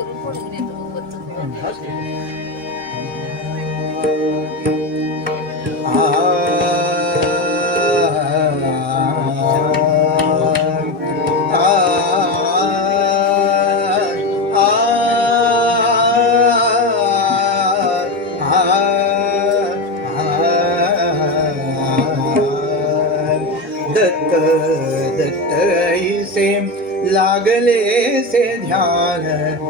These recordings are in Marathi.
करून फोडून देतो लागले से ध्यान।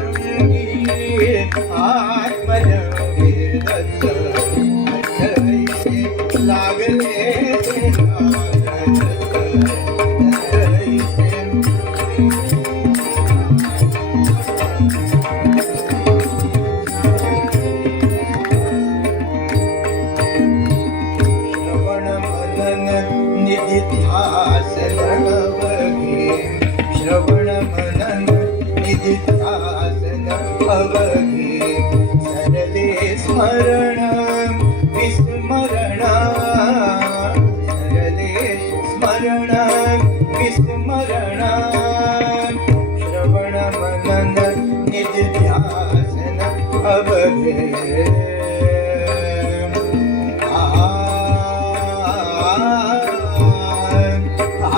निधिध्यास नवघे श्रवण मनन निधिध्यास नवघे सरले स्मरण विस्मरण सरले स्मरण विस्मरण। श्रवण मनन निधिध्यास नवघे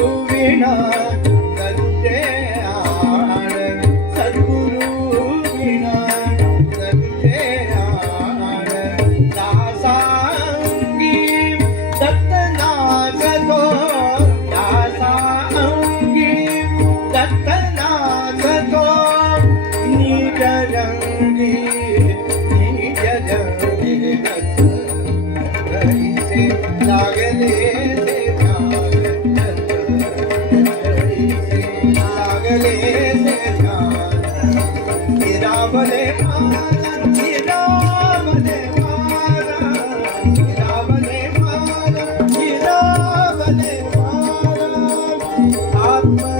ಹೂವಿನ Mama.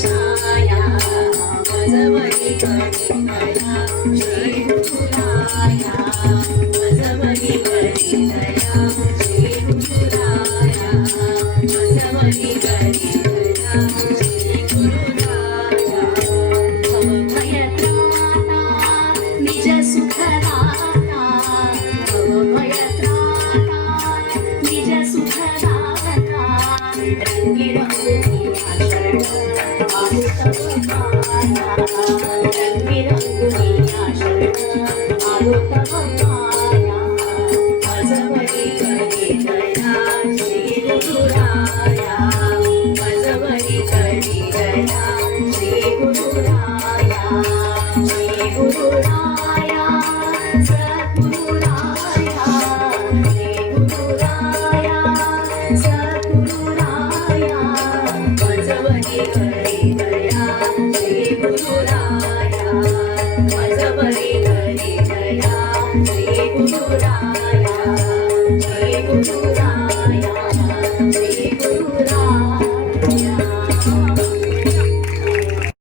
Chhaya Thank you.